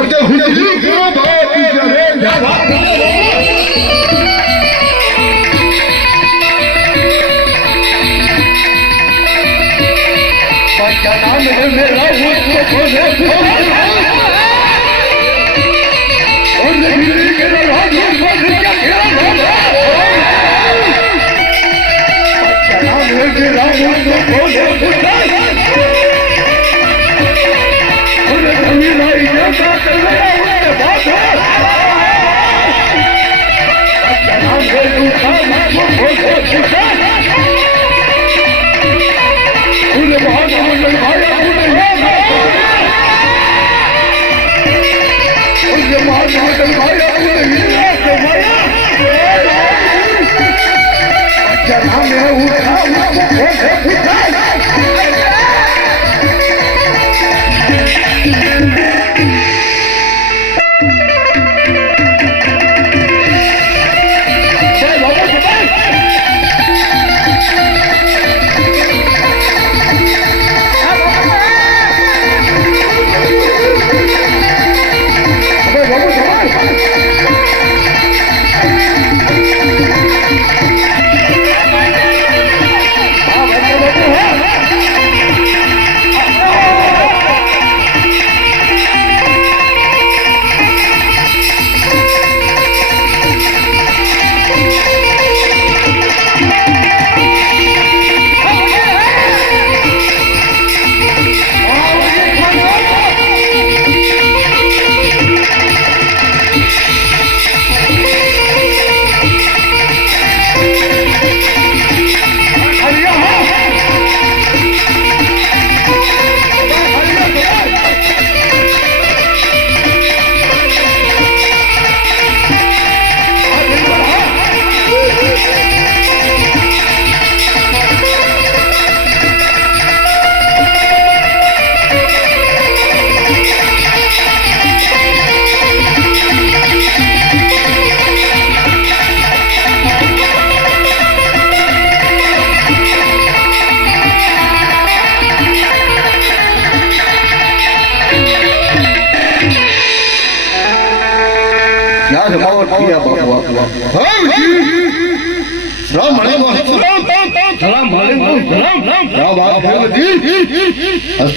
porque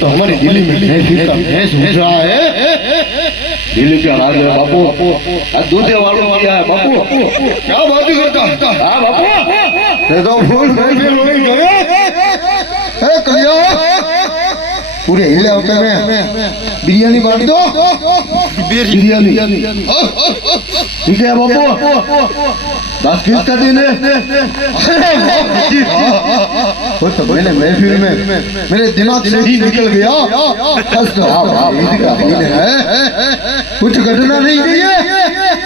तो हमारी दिल्ली में महफिल का भैंस हो रहा है। दिल्ली का राज है बापू, आज दूसरे वालों किया है बापू। क्या बात करता? हाँ बापू, तो फूल महफिल हो गए। कलिया पूरे हिले होते में बिरयानी बांट दो। बिरयानी ठीक है बापू, 10 किसका दिन है? मैंने महफिल में मेरे दिमाग से ही निकल गया। कुछ घटना नहीं गई है,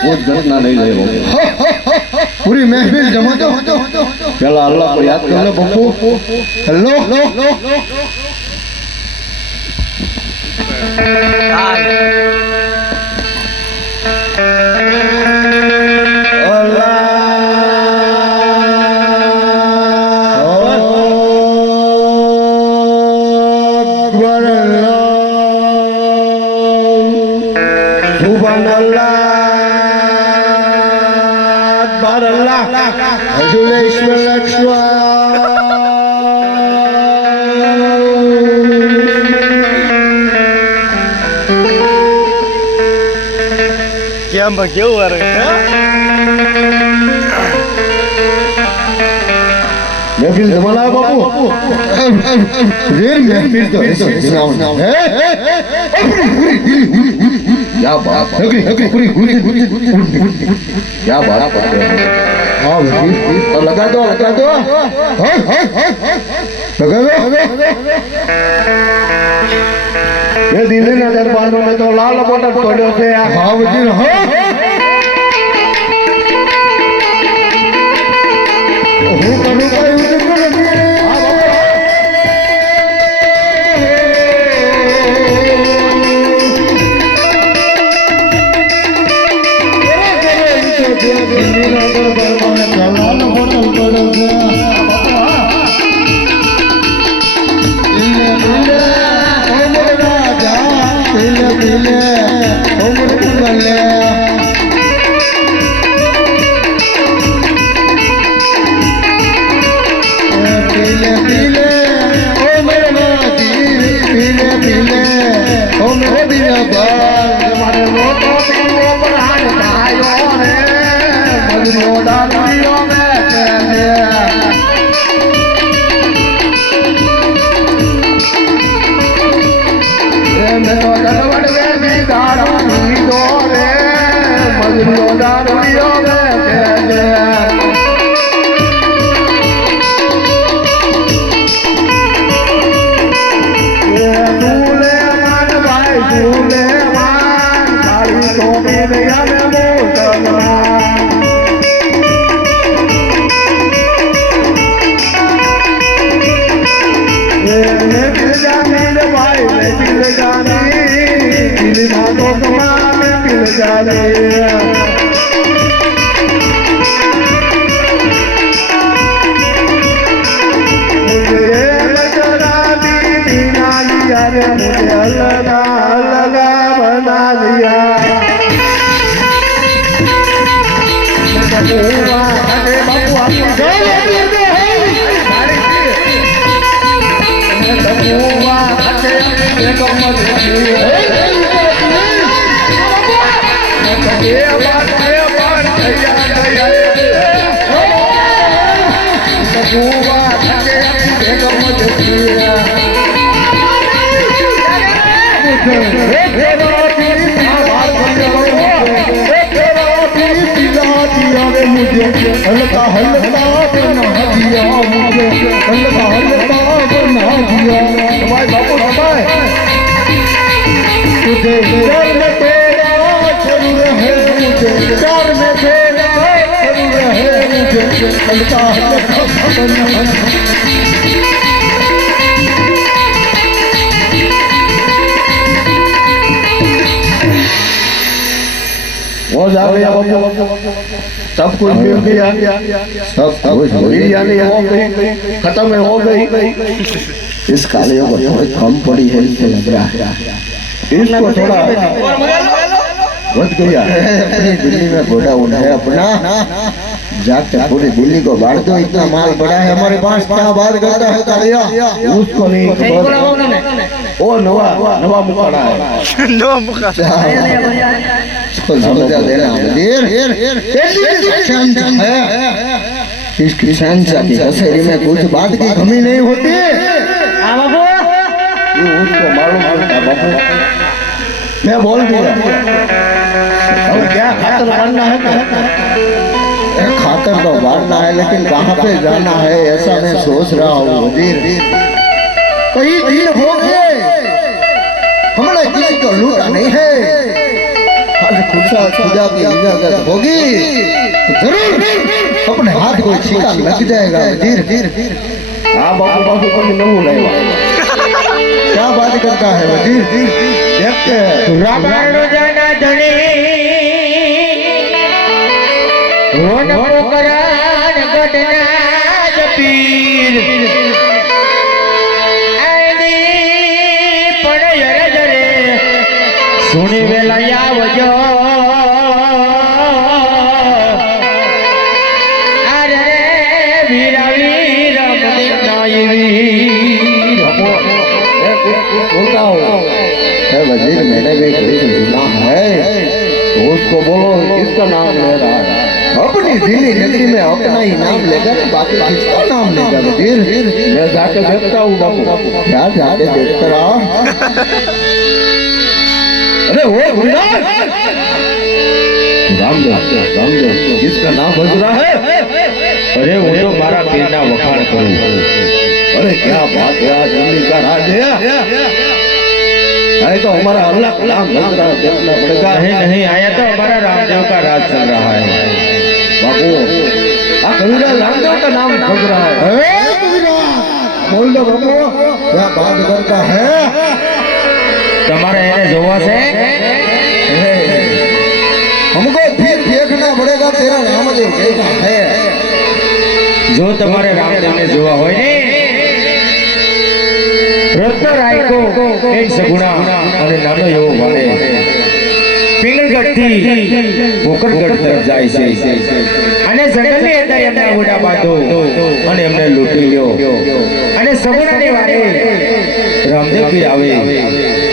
कुछ घटना नहीं गई। पूरी महफिल जमा दो। चलो अल्लाह को याद कर लो बप्पू। हेलो કેવું વાર महफिल जमाना है बापू। रेल महफिल तो ऐसे है। क्या बात है, पूरी क्या बात है। हाँ भाई, लगा दो। ये दिल्ली ना दरबारों में तो लाल बॉर्डर तोड़ो से हाँ वजीर हाँ હું કરું કયું हल्का हल्का बना दिया मुझे हल्का हल्का बना दिया भाई बापू भाई तुझे डर में तेरा जरूर है मुझे डर में तेरा जरूर है मुझे हल्का हल्का बना वो जा गया सब कुछ मिल गया सब कुछ यानी हो गई खत्म हो गई इस काले को थोड़ी कम पड़ी है इसे लग रहा है इसको थोड़ा बच गया अपनी दिल्ली में घोड़ा उड़ा है अपना जाके पूरी दिल्ली को बांट दो इतना माल बड़ा है हमारे पास क्या बात करता है कालिया उसको नहीं ओ नवा नवा मुकाड़ा है नवा मुकाड़ा इसको समझा देना वजीर है इसकी संख्या की कसेरी में कुछ बात की कमी नहीं होती बाबू उसको मालूम होता बाबू मैं बोल दिया अब क्या खातर मारना है खातर तो मारना है लेकिन कहाँ पे जाना है ऐसा मैं सोच रहा हूँ वजीर कई दिन हो गए हमने किसी को लूटा नहीं है खुदा खुदा की इजाजत होगी जरूर अपने हाथ को छीका लग जाएगा वजीर हाँ बाबू बाबू को नहीं बुलाएगा क्या बात करता है वजीर देखते हैं रामायण जाना धनी रोन पोकरान गडना जपीर आईनी पड़यर जरे सुनी वेला आवजो अरे वीरा वीर मुनि नायवी बोलता हो वजीर मैंने भी कोई सुना है तो उसको बोलो किसका नाम ले रहा है अपनी दिल्ली नगरी में अपना ही नाम लेगा बाकी किसका नाम लेगा वजीर मैं जाके देखता हूँ बापू क्या जाके देखता रहा अरे वो रामदेव किसका नाम बज रहा है अरे वो तो मारा पीना वखाण करूँ अरे क्या बात है आज दिल्ली का राज है तो हमारा अल्लाह कलाम लग रहा देखना पड़ेगा। नहीं आया तो हमारा रामदेव का राज चल रहा है बाबू कबीरा रामदेव का नाम लग रहा है। बोल दो बाबू क्या बात करता है तुम्हारे એને જોવા છે हमको फिर देखना पड़ेगा तेरा रामदेव कैसा है। જો તમારે રામદેવ ને જોવા હોય ને રત્ન રાયકો એક સગુણા અને નાનો એવો વાલે પિંગલગઢ થી ભોકરગઢ તરફ જાય છે અને જંગલની અંદર એમના ઘોડા બાંધો અને એમને લૂંટી લ્યો અને સગુણાની વારે રામદેવ પીર આવે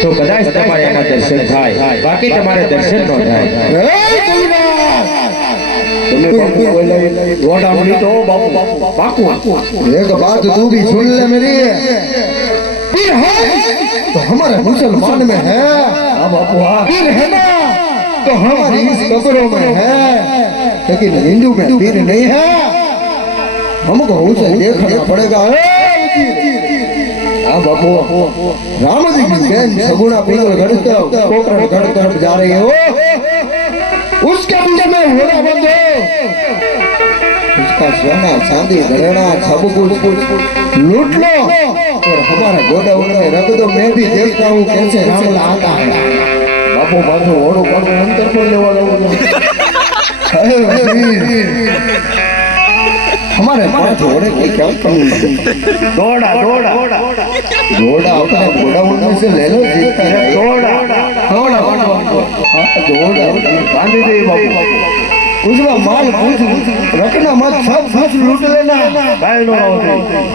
તો કદાચ તમારે એના દર્શન થાય બાકી તમારે દર્શન ન થાય। तुम्हें बापू बोला घोड़ा मनी तो बापू बापू एक बात तू भी सुन ले मेरी पीर है तो हमारे मुसलमान में है। हाँ बापू हाँ पीर है ना तो हमारी इस कब्रों में है लेकिन हिंदू में पीर नहीं है। हमको उसे देखना पड़ेगा। हाँ बापू राम जी की बहन सगुना पिंगलगढ़ तरफ जा रही हो उसके पीछे में घोड़ा बंधो उसका सोना चांदी घरेणा सब कुछ लूट लो और हमारा घोड़ा उनमें रख दो। मैं भी देखता हूँ कैसे रामला आता है। बापू बापू ओढ़ो बापू अंतर पर ले वाला हमारे पास घोड़े की क्या कमी है। घोड़ा घोड़ा घोड़ा अपना घोड़ा उनमें से ले लो जीतता है। घोड़ा घोड़ा घोड़ा बांध दे बाबू उसका माल कुछ रखना मत सब कुछ लूट लेना।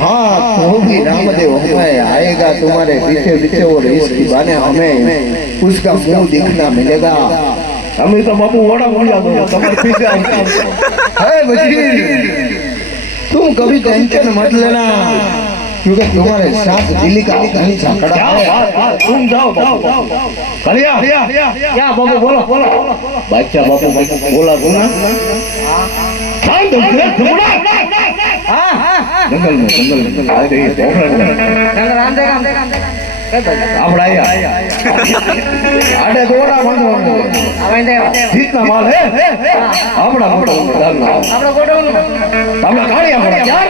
हाँ तो भी रामदेव हमें आएगा तुम्हारे पीछे पीछे और इसकी बहाने हमें उसका मुंह दिखना मिलेगा। हमें तो बाबू घोड़ा बोला तुम्हारे पीछे है बशीर तुम कभी टेंशन मत लेना क्योंकि तुम्हारे साथ दिल्ली का घनी खड़ा है। तुम जाओ कलिया क्या बाबू बोलो बोलो बच्चा बाबू बोला तुम ना जंगल में आ गई આપણે આડે દોડા બંધો જીતના માલ હે આપણા આપણે ગોડો આપણે કાઢી આપણે ચાર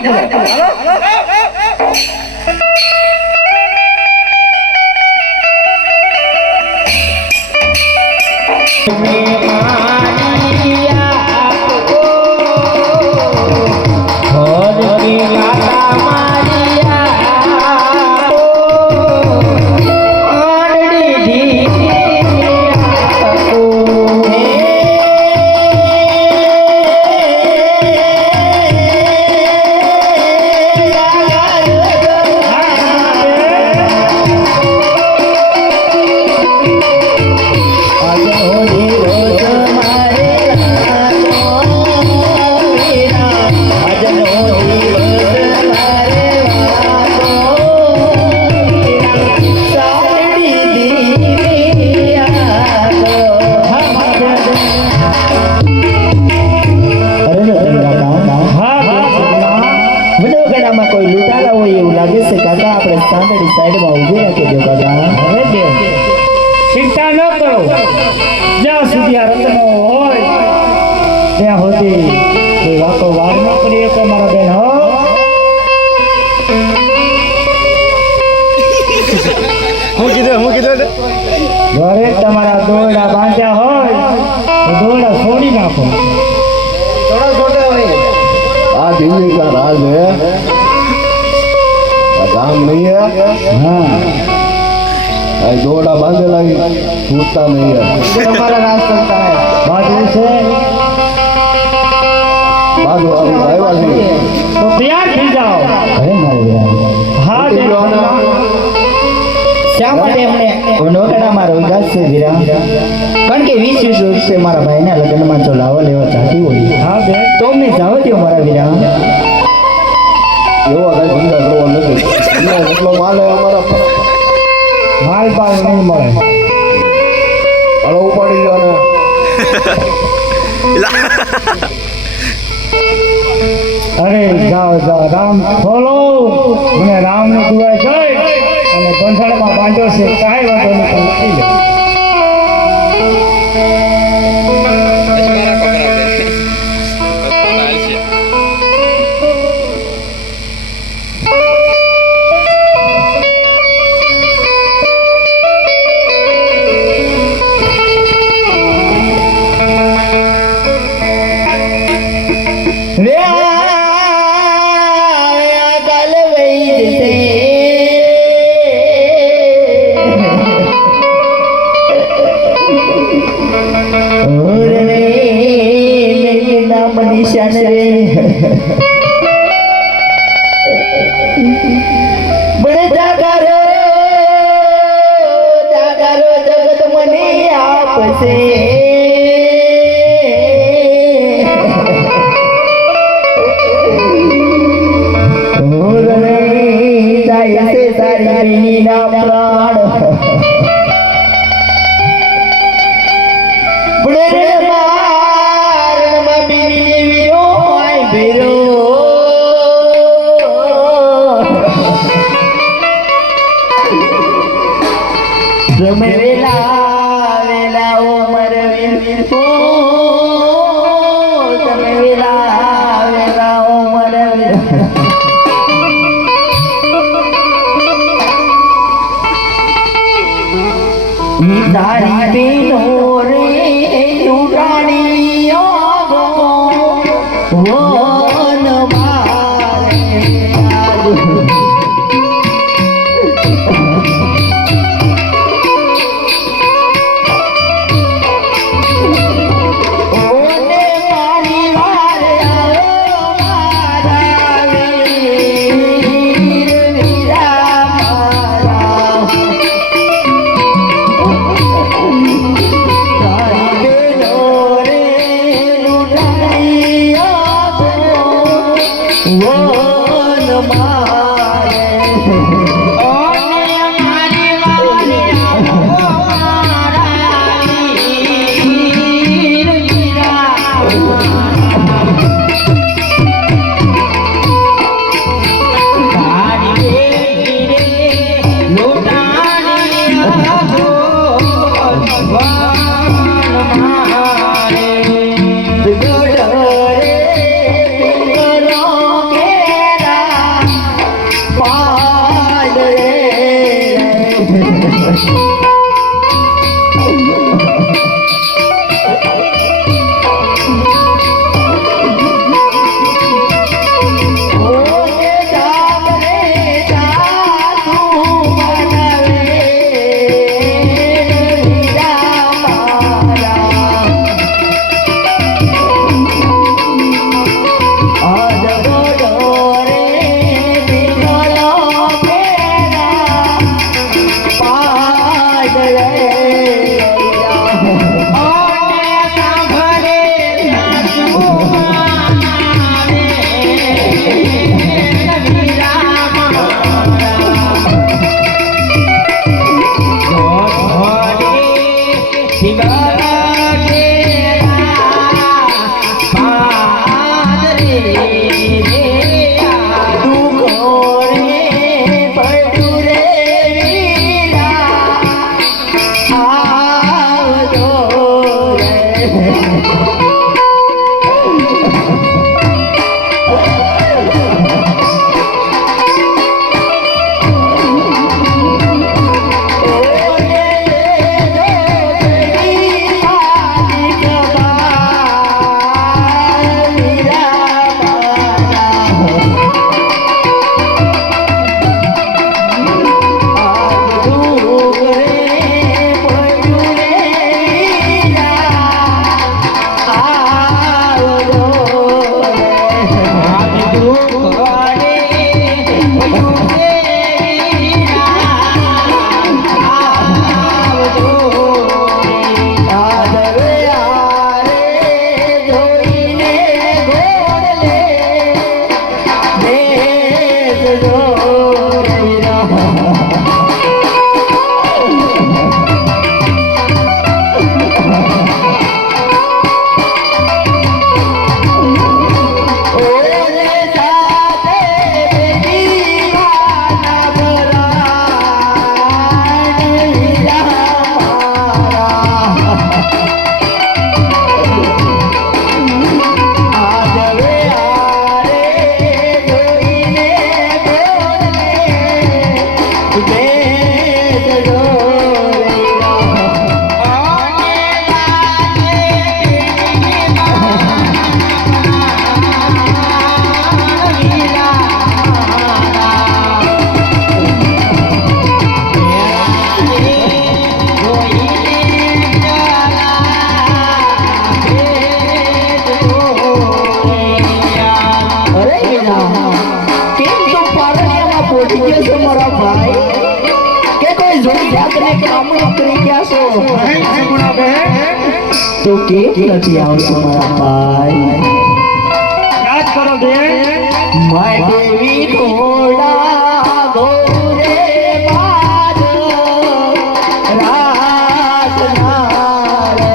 चिंता न करो ज्यादा सुधी आ रत्नो होय त्या होती कोई वातो वार न करिए के मारा बेन हो હું કીધું ઘરે તમારા દોરડા બાંધ્યા હોય તો દોરડા છોડી નાખો થોડા છોટે હોય આ દિલ્હી का राज है काम नहीं है। हाँ दौड़ा बांधे लगी टूटता नहीं है हमारा राज चलता है बाजू से बाजू भाई वाली तो तैयार થઈ જાઓ હે મારે હા શા માટે એમણે નોકડામાં રોંદાસ છે વીરા કારણ કે 20 વર્ષે મારા ભાઈના લગ્નમાં જો લાવો લેવા ચાહતી હોય હા બે તો મેં જાવ દો મારા વીરા એવો કઈ ધંધા કરવો નથી એટલો માલ હે અમારા માલ પાલ નહીં મળે હળો ઉપાડી લો ને અરે જાઓ જાઓ રામ ખોલો મને રામનો દુઆ જય અને બંધાળમાં બાંધ્યો છે કાંઈ વાંધો નહીં પણ લઈ લો જગત મને આપશે તારી ના પ્રાણ તમે વેલા વેલા ઉમર વીરપો તમે વેલા વેલા ઉમર તારી બેનો રે ઉડાણી વન મારે તો કેમ નથી આવતો મારા ભાઈ યાદ કરો દે માટે વિઠોડા ગોરે બાદ રાત નારે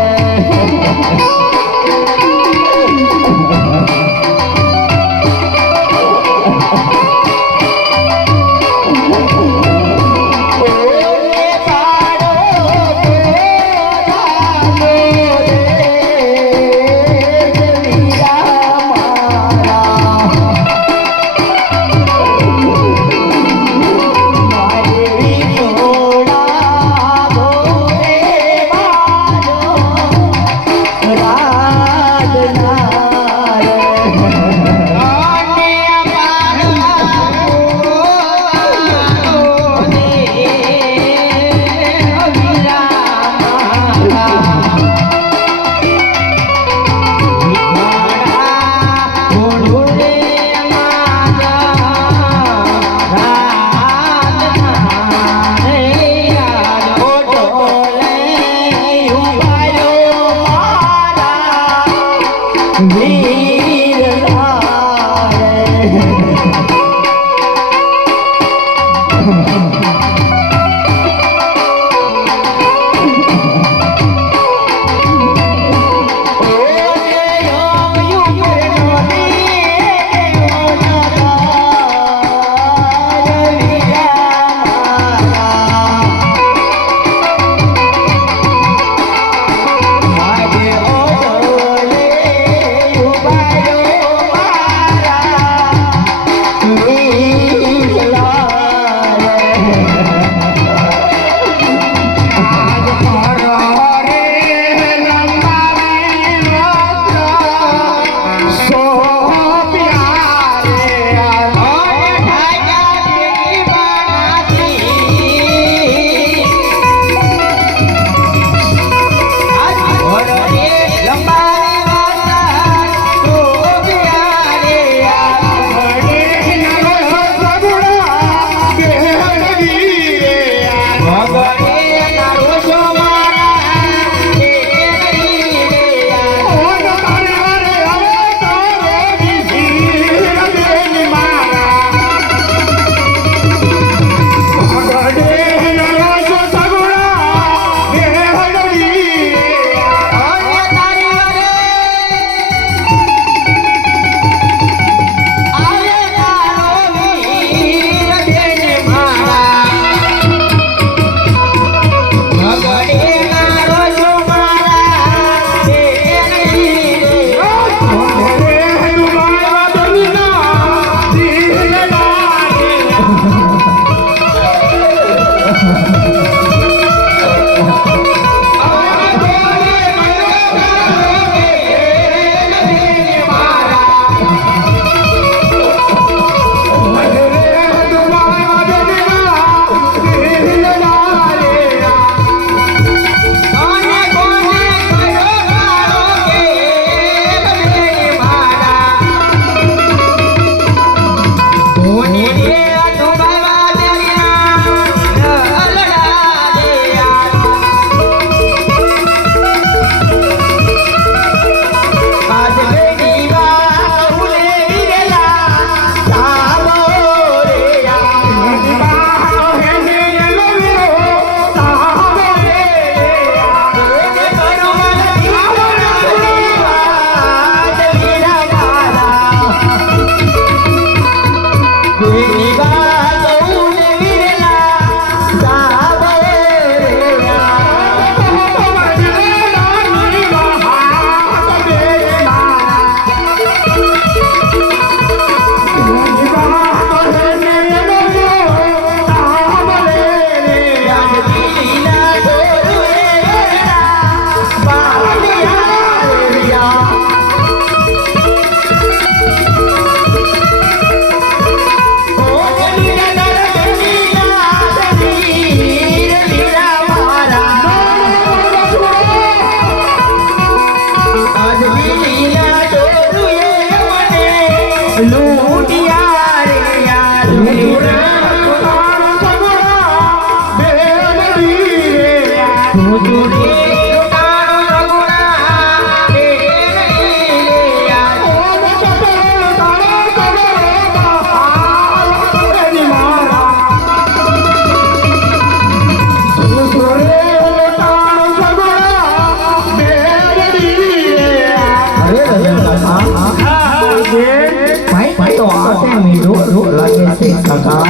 ભાઈ તો આતે મીઠો લાગે છે કાકા.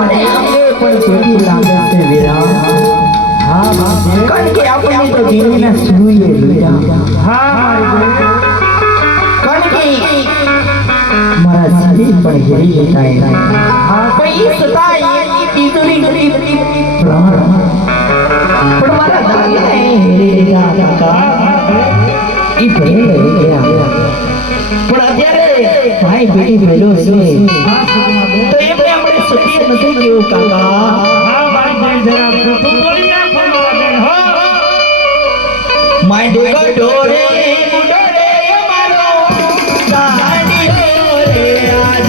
અને અમને પણ કેવું લાગે છે વીરા. કારણ કે આપણે તો જીવના સુઈએ લીધા. કારણ કે મારા શરીર પણ ઘેરી લેતા પણ એ સતાય એની તીજોરી ગરીબ પણ મારા દાદા હેરી લીધા કાકા. એ ભલે લઈ ગયા પણ અત્યારે ભાઈ બેટી ભેલો છે તો એમને આપણે સત્ય નથી કેવું કાકા. માંડે ગઢોરે ગુડોરે મારો સાડીઓ રે આજ.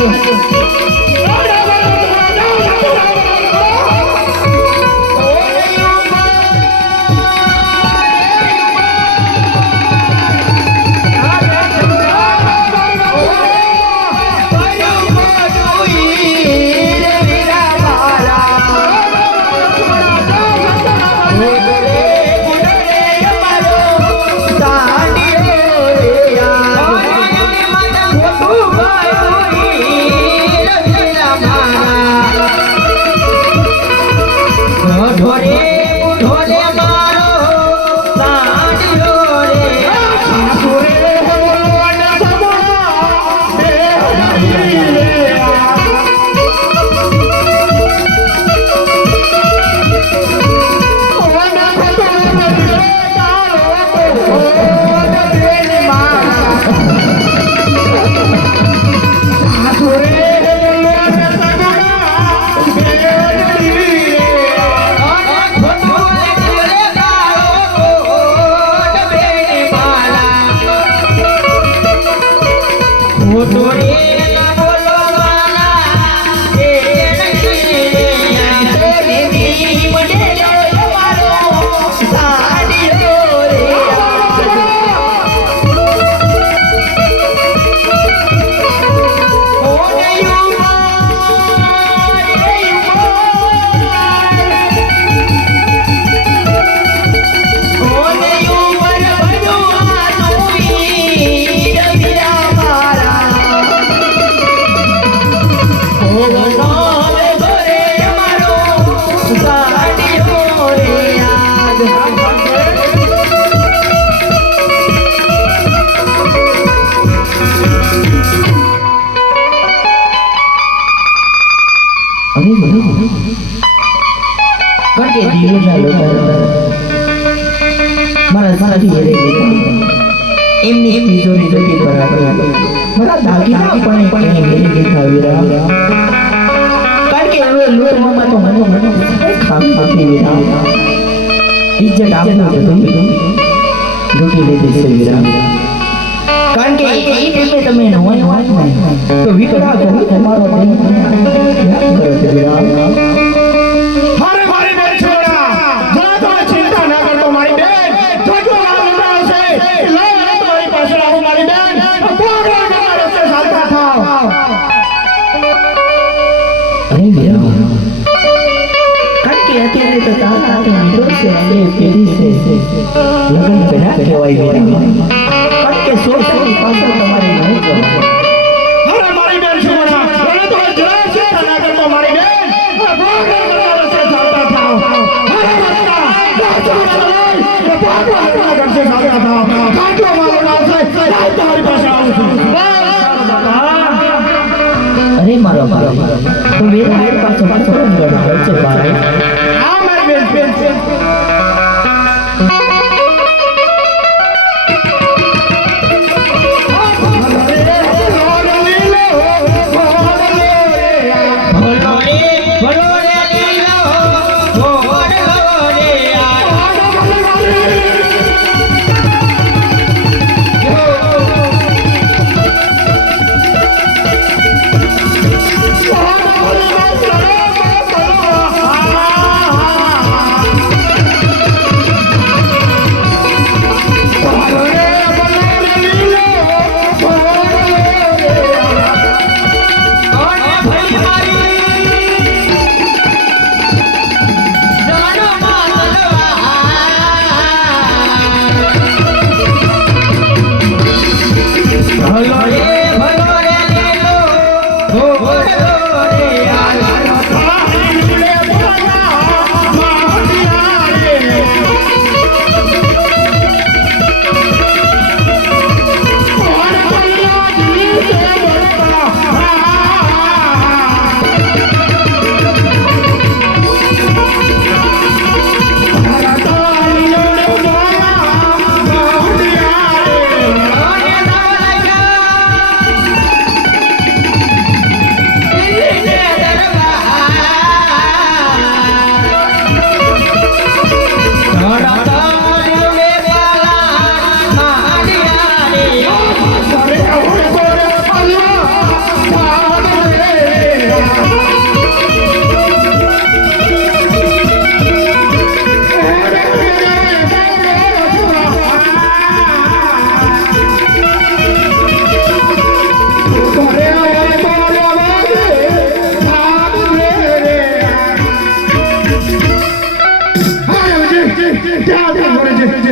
મારા સાથી એમની તિજોરી જોતી બરાબર મારા દાગીના પણ મેરી લીધા વીરા. કારણ કે હવે લોટમાં તો મને ખાતી વીરા. ઇજ્જત આપના બધું લૂટી લીધી છે વીરા. કારણ કે એ ટાઈમે તમે નવાઈ વાત ને તો વિકરા કરી તમારો દિલ યાદ કરો છો વીરા. લગ્ન કર્યા કહેવાય કારણ કે સોસાયટી પાસે તમારે નહીં જવાનું. અરે મારી બેન છે મને તો જરા છે તનાગર તો મારી બેન ભાગર છે ચાલતા થાઓ. અરે બચ્ચા જાચો એ ભાગર છે ચાલતા થાઓ. કાટો મારો નામ છે તમારી પાસે આવું છું. અરે મારો ભાઈ તો વેરા પાછો પાછો ગણ છે ભાઈ. આ મારી બેન છે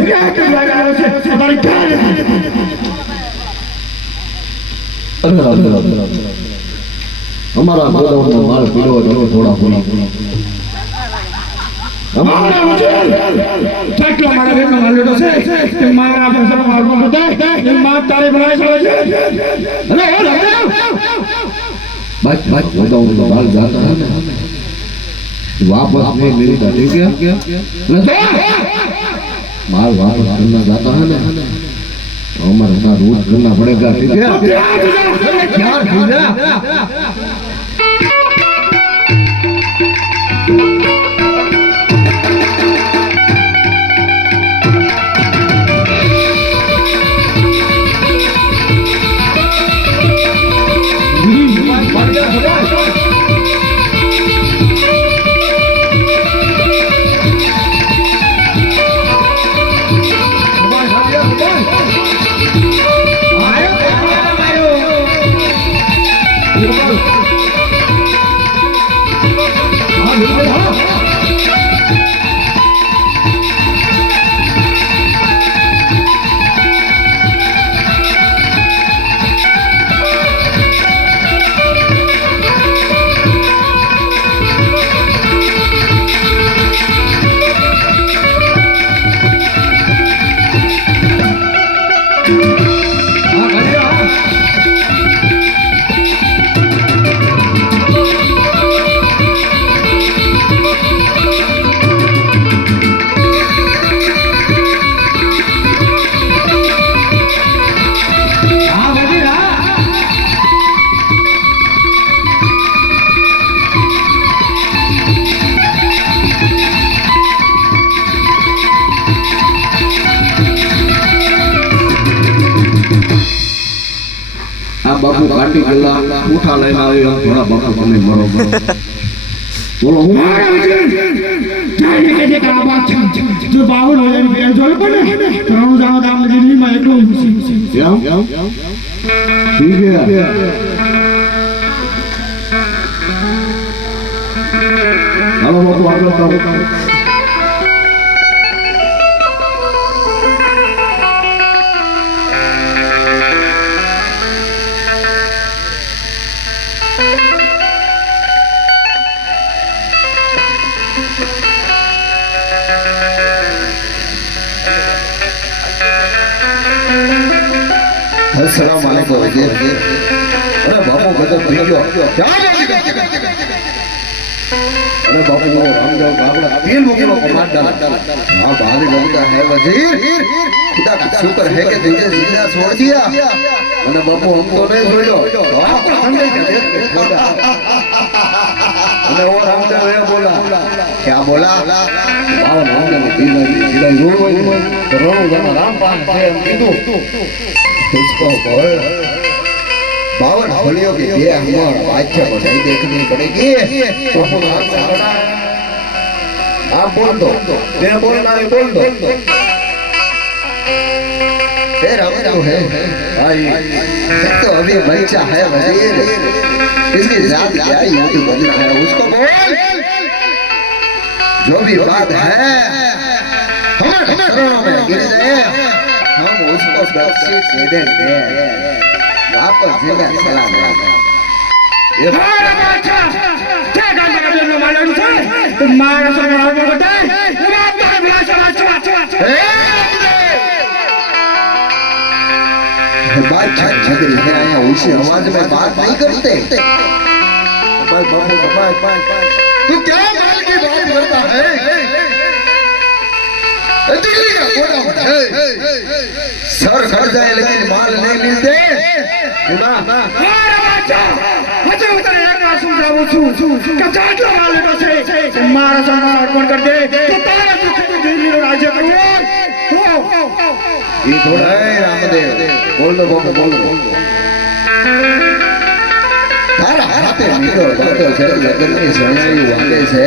ક્યાં કે લાગ્યો છે તમારી ક્યાં हमारा गोदाम माल पीलो जो थोड़ा पूरी हमारा मुझे ठेको मारे में माल लेतो से कि मारा पैसा मार को दे ये मां तारे बनाए चलो जे अरे बच गोदाम माल जाता है वापस नहीं मिलेगा ठीक है न तो माल वापस करना जाता है ना हमारे साथ रोज करना पड़ेगा ठीक है यार भैया बापू काटी गला उठा लेना आवे थोड़ा बापू बने मरो बोलो हूं जाने के देखा बात जो बाबू हो जाए बेर जोड़ पड़े राम जाओ दाम दिल्ली में एक क्या ठीक है हेलो बापू आप लोग अस्सलाम वालेकुम वजीर अरे बापू गजब થઈ ગયો क्या अरे बापू वो रामदेव बाबड़ा तीन मुखियों को मार डाला हां भारी लगता है वजीर खुदा का शुक्र है कि तुझे जिंदा छोड़ दिया अरे बापू हमको नहीं छोड़ो आपको समझे छोड़ा अरे वो रामदेव ये बोला क्या बोला आओ रामदेव जिला रो तो रो जाना रामपाल से कीधु उसको बोल बावन होलियों की ये हमारा बादशाह को नहीं देखनी पड़ेगी तो हम आपसे बड़ा आप बोल दो मैं बोलना है बोल दो फिर हम तो है भाई तो अभी बच्चा है वजीर इसकी जात क्या यूं बनना है उसको बोल जो भी बात है हमारे शरणों में गिर जाए हम उसको बख्शीश दे देंगे वापस जिला चला जाएगा ये बादशाह क्या गाल लगा देने वाला है तुम्हारा सब मार बोलता है तुम्हारा भाषा बादशाह झगड़ी है आया उसी आवाज में बात नहीं करते बस बाबू तू क्या माल की बात करता है दिल्ली का गोदाम है सर खड़ जाए लेकिन माल नहीं मिलते सुना मारा बादशाह हजे उतरे एक आंसू जाऊं छू कचाट माल लेता से मारा सामान अर्पण कर दे तो तारा दुख को दिल्ली में राज्य करूं तो ये थोड़ा है रामदेव बोल दो बाबू बोल दो तारा हाथे मीठो बातो છે લગનની શરણાઈ વાગે છે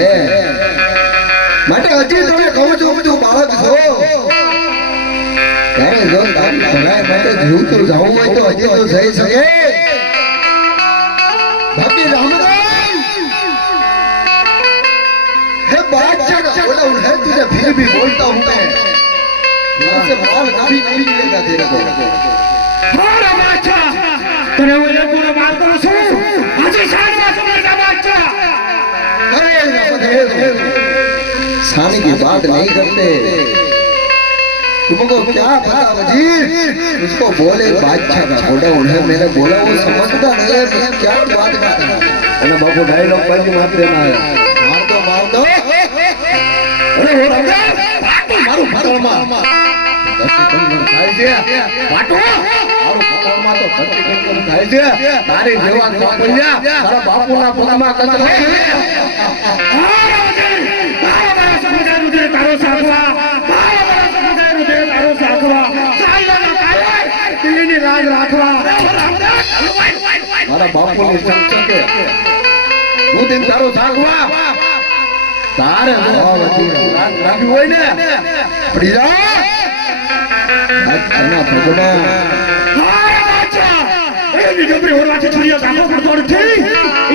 માટે હજી તમે કહું છું તું બાળક છો ત્યારે જો તારી ભણાઈ માટે જીવતું જાવું હોય તો હજી તો જઈ શકે બાકી રામરામ हे बादशाह का गोडाउन है तुझे फिर भी बोलता हूँ मैं से माल कभी नहीं मिलेगा तेरे को મારા બાદશાહ તને હું એ પૂરો વાત કરું છું હજી શાનમાં સમજના બાદશાહ सानी की बात नहीं करते तुमको क्या पता वजीर उसको बोले बादशाह का घोड़ा उन्हें मैंने बोला वो समझता नहीं है मैं क्या बात करता है अरे बाबू डायलॉग पहले मार देना है मार दो अरे हो रहा मारो मारो मार खाई दे बाटो मारो पकड़मा तो धरती कंकम खाई दे तारे जवान कापल्या तारा बापूना પગમાં કચરો તારો સાખવા તારો સાખવા ચાલના કાલે દિલ્હીની રાજ રાખવા મારા બાપુની ચમચકે હું દિન તારો સાખવા તારે રાજ રાખી હોય ને પડી જા અચ્છા ભગવાન એની ડબરી ઓરવાથી છોરીઓ સાખો પડતો નથી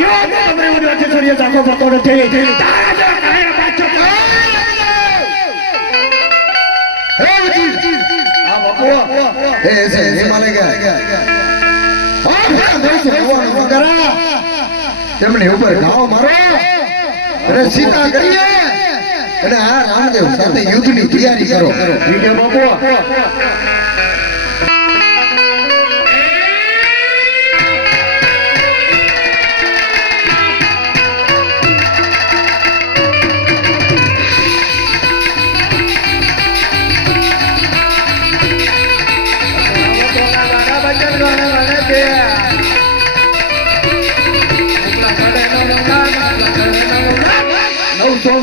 યો ડબરી ઓરવાથી છોરીઓ સાખો પડતો નથી તારા જે કાયા બાચો ऐसे नहीं मानेगा તેમને ઉપર ઘાવ મારો અને સીતા કરીએ અને આ રામદેવ સાથે યુદ્ધની તૈયારી કરો ઠીક છે બાપુ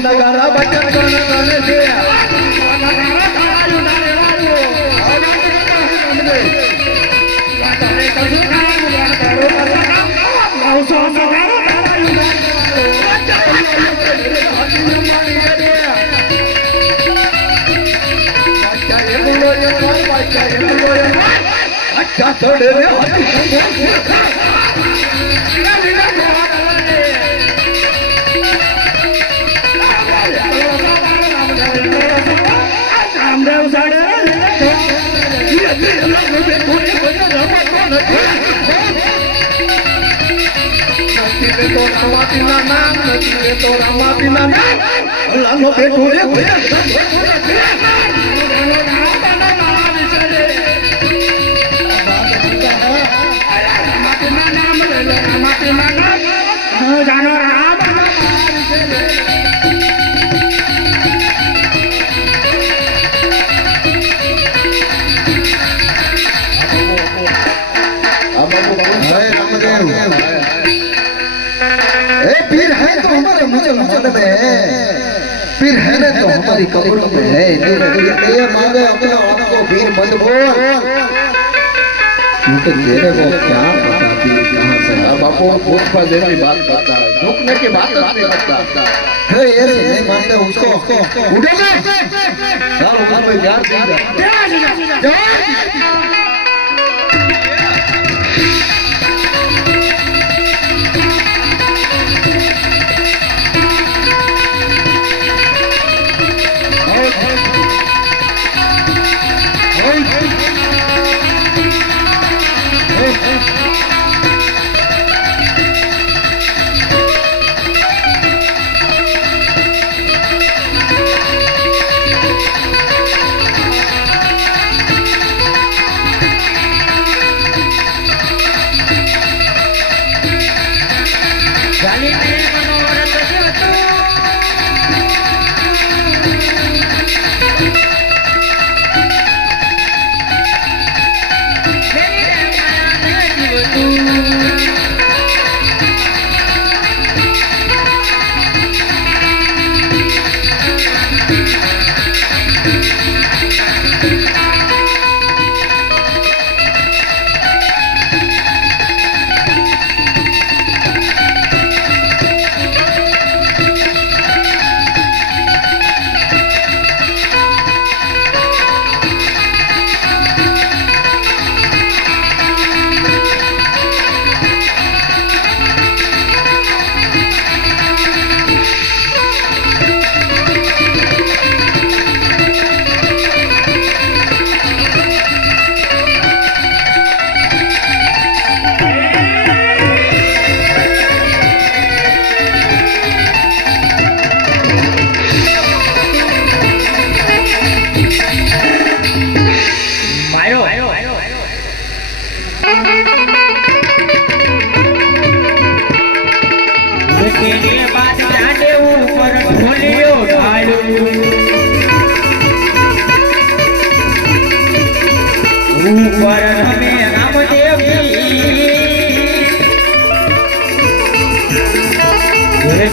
નગારા બચન કોને કોને છે अच्छा छोड़े पीर है ना तो हमारी कब्रों में है ये मांगे अपने आप को पीर मत बोल क्योंकि तेरे को क्या पता पीर कहाँ से बापू खुद पर जैसी बात करता है झुकने की बात नहीं करता है ये नहीं मानते उसको उठोगे साल उधर में प्यार देगा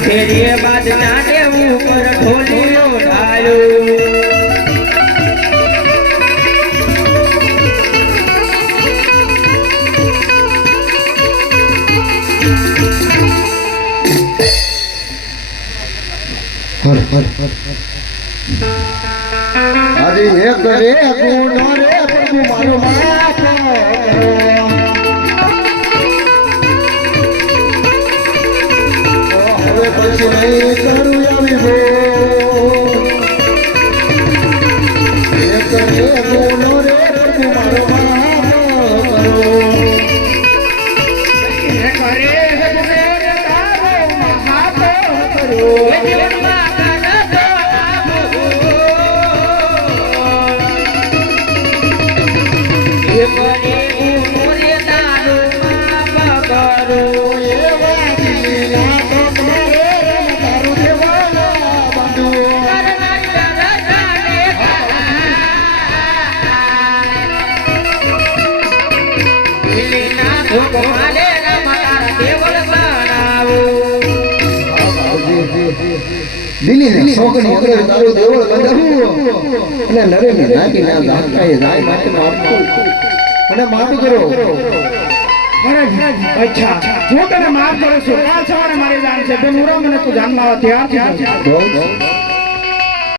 ફેરીએ બાદ નાડે ઉપર ઢોલીઓ ઢાળ્યો આજે એક રે ગુનો રે પ્રભુ મારો માફ કરો. હવે પછી નહીં કરું આવી ભૂલ. એક રે ગુનો રે પ્રભુ મારો માફ કરો. દિલ્હીને શોકની અંદર તારું દેવળ બંધાવું અને નરેને નાખી ના ધાકાએ જાય માટે માફું અને માફ કરો. અચ્છા હું તને માફ કરું છું કાલ સવારે મારી જાન છે તે મુરા મને તું જાનમાં તૈયાર છે.